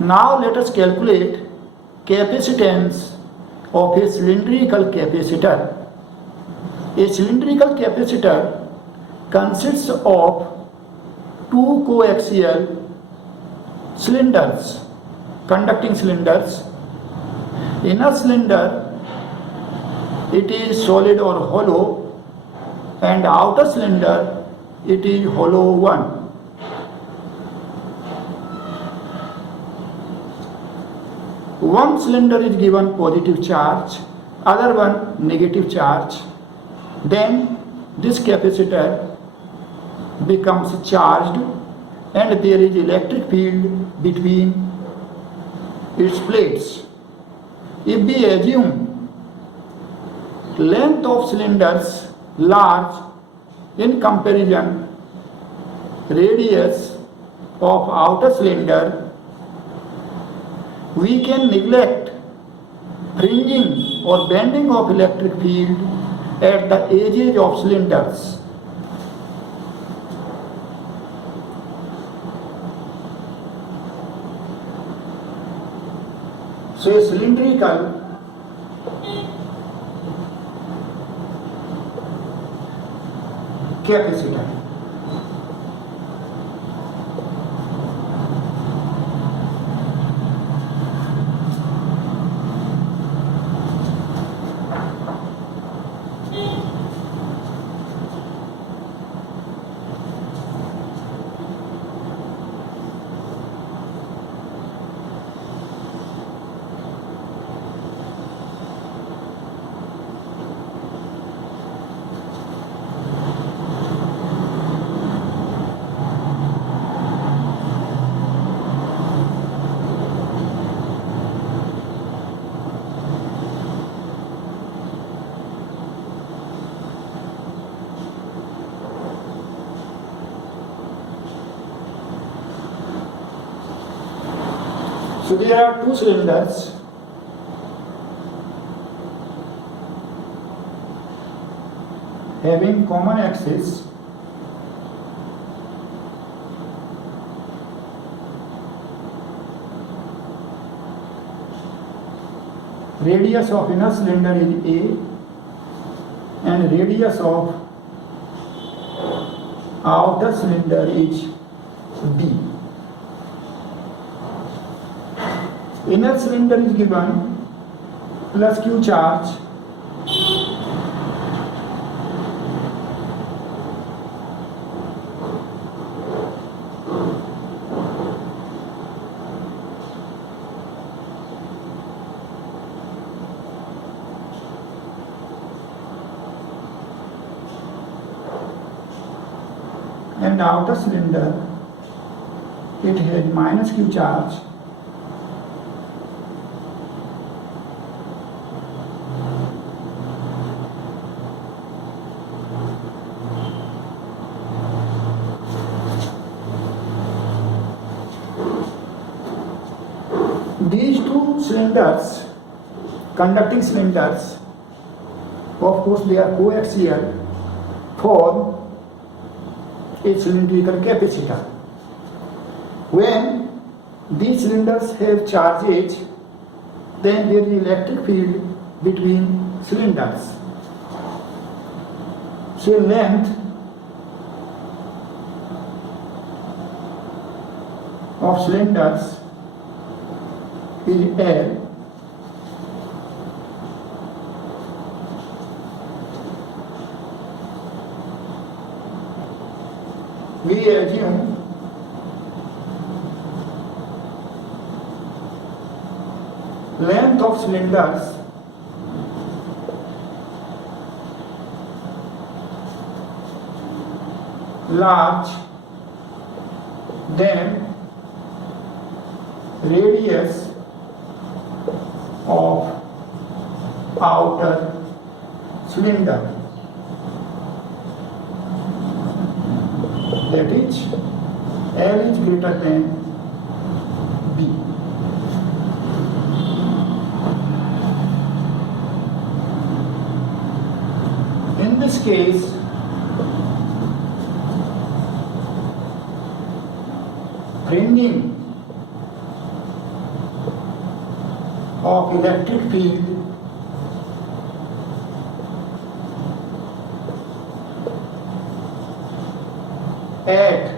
Now let us calculate capacitance of a cylindrical capacitor. A cylindrical capacitor consists of two coaxial cylinders, conducting cylinders. Inner cylinder, it is solid or hollow, and outer cylinder, it is hollow one. One cylinder is given positive charge, other one negative charge. Then this capacitor becomes charged and there is electric field between its plates. If we assume length of cylinders large in comparison radius of outer cylinder, we can neglect fringing or bending of electric field at the edges of cylinders. So a cylindrical capacitor. So there are two cylinders having common axis. Radius of inner cylinder is A and radius of outer cylinder is B. Inner cylinder is given plus Q charge and outer cylinder it has minus Q charge. These two cylinders, conducting cylinders, of course they are coaxial, form a cylindrical capacitor. When these cylinders have charge H, then there is electric field between cylinders. So length of cylinders is L. We assume length of cylinders large, then radius of outer cylinder, that is L is greater than B. In this case, fringing of electric field at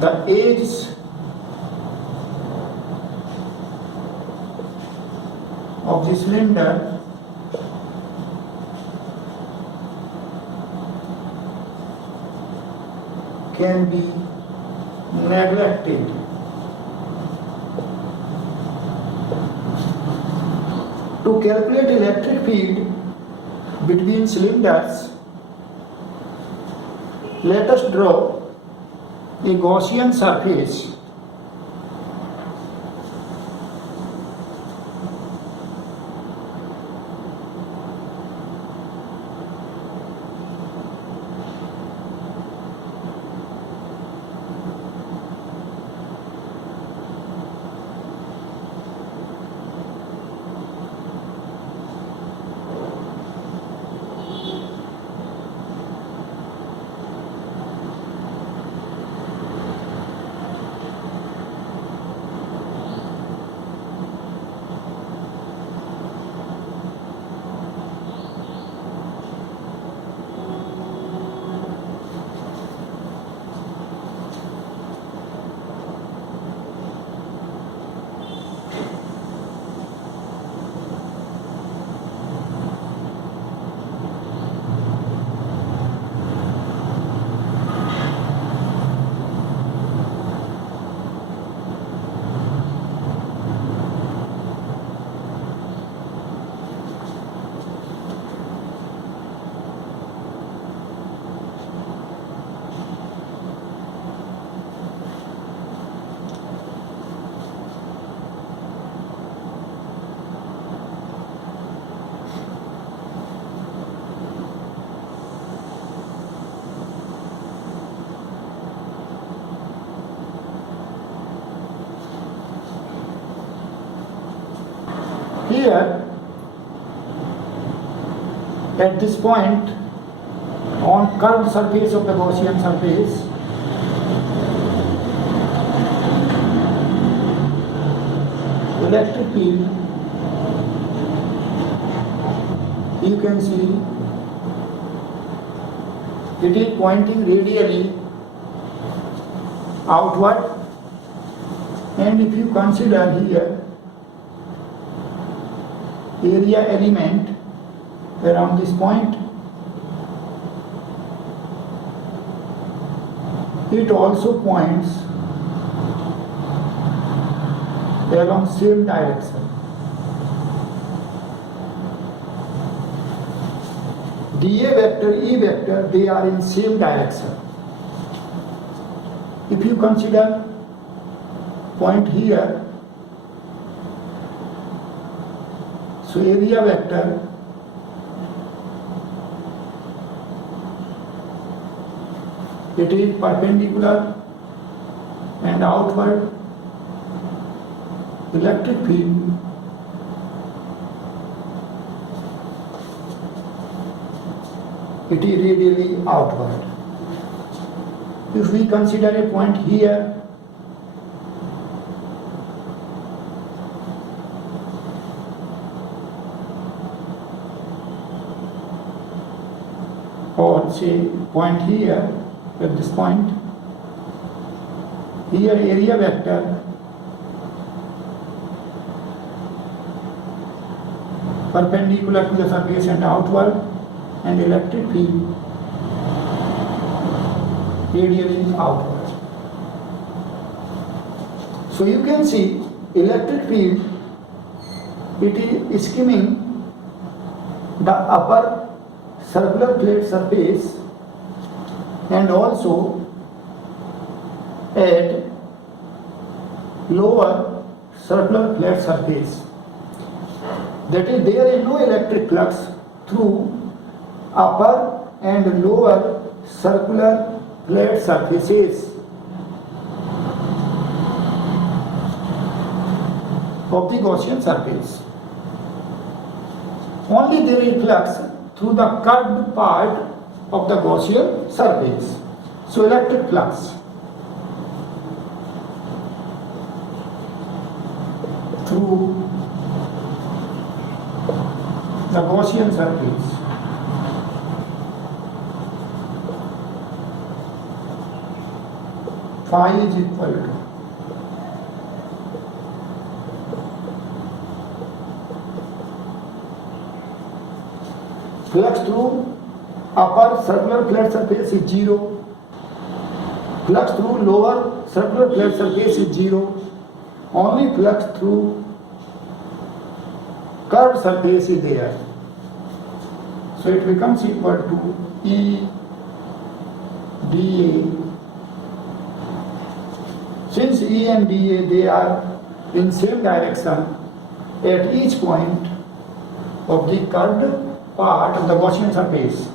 the edges of the cylinder can be neglected. To calculate electric field between cylinders, let us draw a Gaussian surface here at this point on curved surface of the Gaussian surface, electric field, you can see it is pointing radially outward, and if you consider here area element around this point, it also points along same direction. dA vector, E vector, they are in same direction. If you consider point here, so area vector it is perpendicular and outward. Electric field it is radially outward. If we consider a point here, or say point here at this point, here area vector perpendicular to the surface and outward, and electric field radially outward. So you can see electric field it is skimming the upper circular plate surface and also at lower circular plate surface. That is, there is no electric flux through upper and lower circular plate surfaces of the Gaussian surface. Only there is flux through the curved part of the Gaussian surface. So electric flux. through the Gaussian surface. Phi is equal to flux through upper circular flat surface is 0, flux through lower circular flat surface is 0, only flux through curved surface is there. So it becomes equal to E dA. Since E and dA, they are in same direction at each point of the curved part of the Gaussian surface,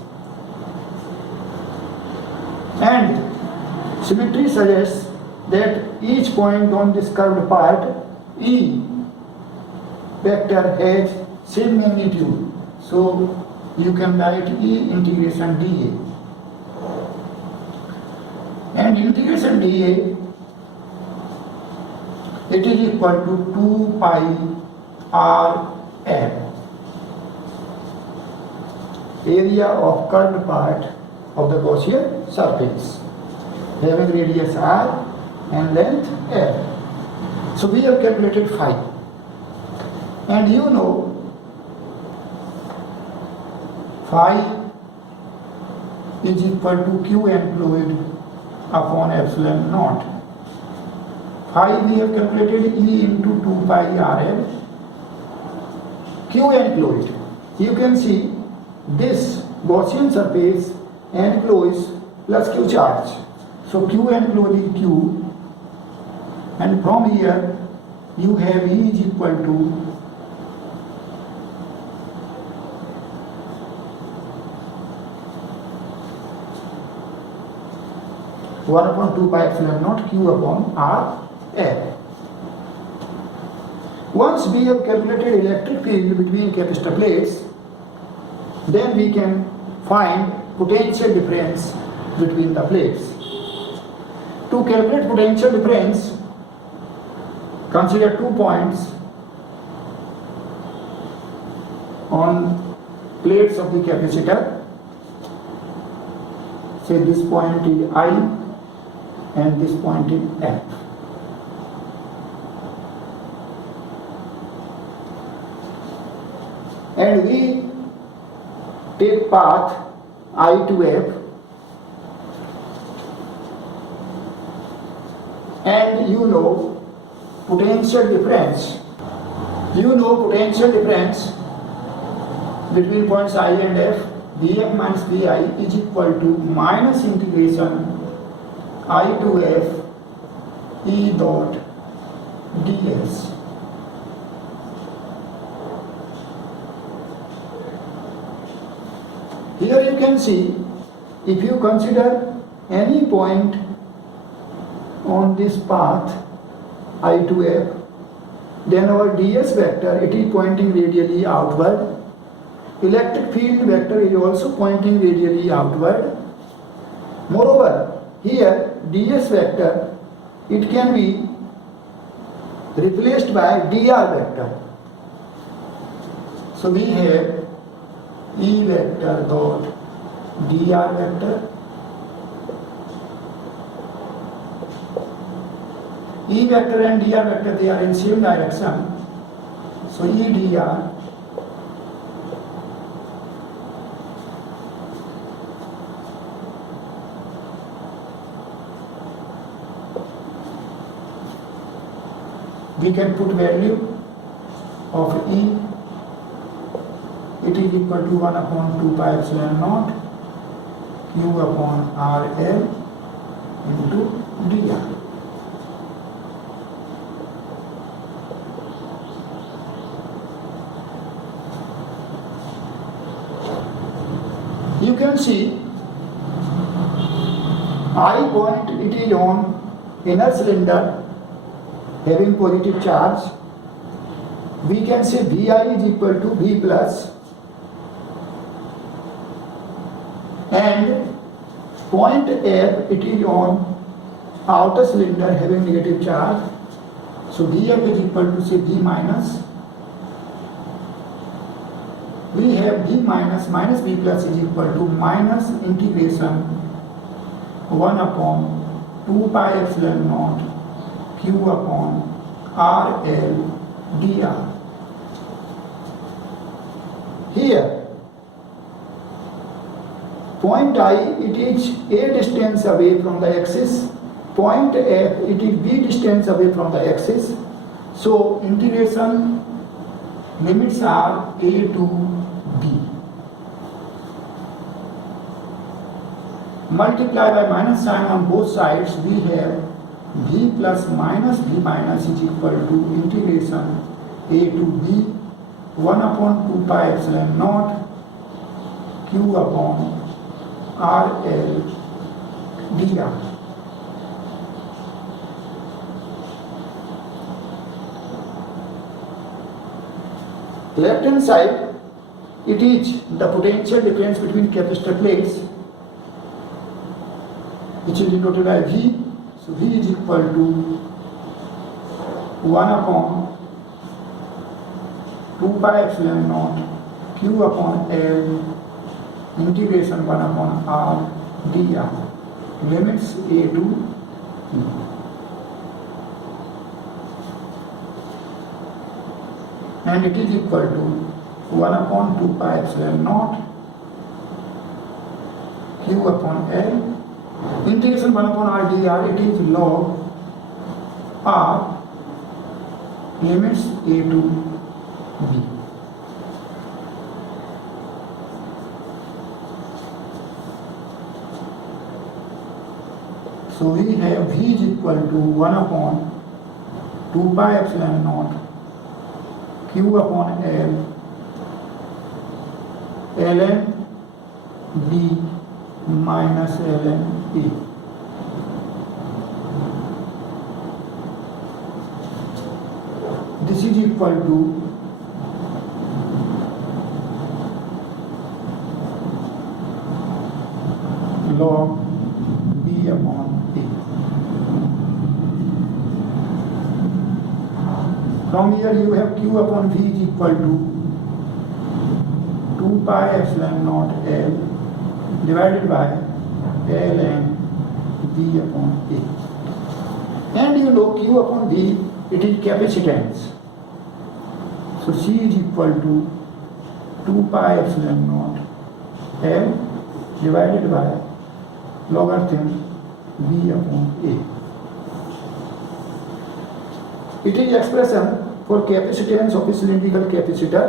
and symmetry suggests that each point on this curved part E vector has same magnitude, so you can write E integration dA, and integration dA, it is equal to 2 pi r/f, area of curved part of the Gaussian surface having radius r and length l. So we have calculated phi, and you know phi is equal to q enclosed upon epsilon naught. Phi we have calculated E into 2 pi RL. Q enclosed, you can see this Gaussian surface enclosed plus Q charge. So Q enclosed is Q, and from here you have E is equal to one upon 2 pi epsilon naught Q upon R L. Once we have calculated electric field between capacitor plates, then we can find potential difference between the plates. To calculate potential difference, consider 2 points on plates of the capacitor. Say this point is I and this point is F. And we take path I to F, and you know potential difference. You know potential difference between points I and F, Vf minus Vi is equal to minus integration I to F E dot ds. Here you can see, if you consider any point on this path I to F, then our ds vector, it is pointing radially outward. Electric field vector is also pointing radially outward. Moreover, here ds vector, it can be replaced by dr vector. So we have E vector dot dr vector. E vector and dr vector, they are in same direction. So E dr we can put value of E, it is equal to 1 upon 2 pi epsilon naught Q upon RL into dr. You can see I point, it is on inner cylinder having positive charge. We can say Vi is equal to V plus, and point F, it is on outer cylinder having negative charge. So df is equal to say b minus, we have b minus minus b plus is equal to minus integration 1 upon 2 pi epsilon naught q upon RL dr. Here point I, it is a distance away from the axis, point F, it is b distance away from the axis. So integration limits are a to b. Multiply by minus sign on both sides, we have v plus minus v minus is equal to integration a to b 1 upon 2 pi epsilon naught q upon RL dr. Left hand side, it is the potential difference between capacitor plates, which is denoted by V. So V is equal to 1 upon 2 pi epsilon naught q upon L integration 1 upon R dr. Limits a to b. And it is equal to 1 upon 2 pi epsilon naught q upon L integration 1 upon R dr. It is log R limits a to b. So we have V is equal to 1 upon 2 pi epsilon naught q upon L ln b minus ln a. This is equal to log b upon a. From here you have q upon v is equal to 2 pi epsilon naught L divided by ln b upon a. And you know q upon v, it is capacitance. So C is equal to 2 pi epsilon naught L divided by logarithm b upon a. It is expression for capacitance of a cylindrical capacitor.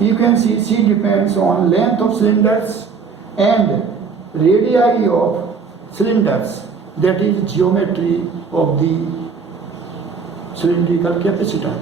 You can see C depends on length of cylinders and radii of cylinders, that is geometry of the cylindrical capacitor.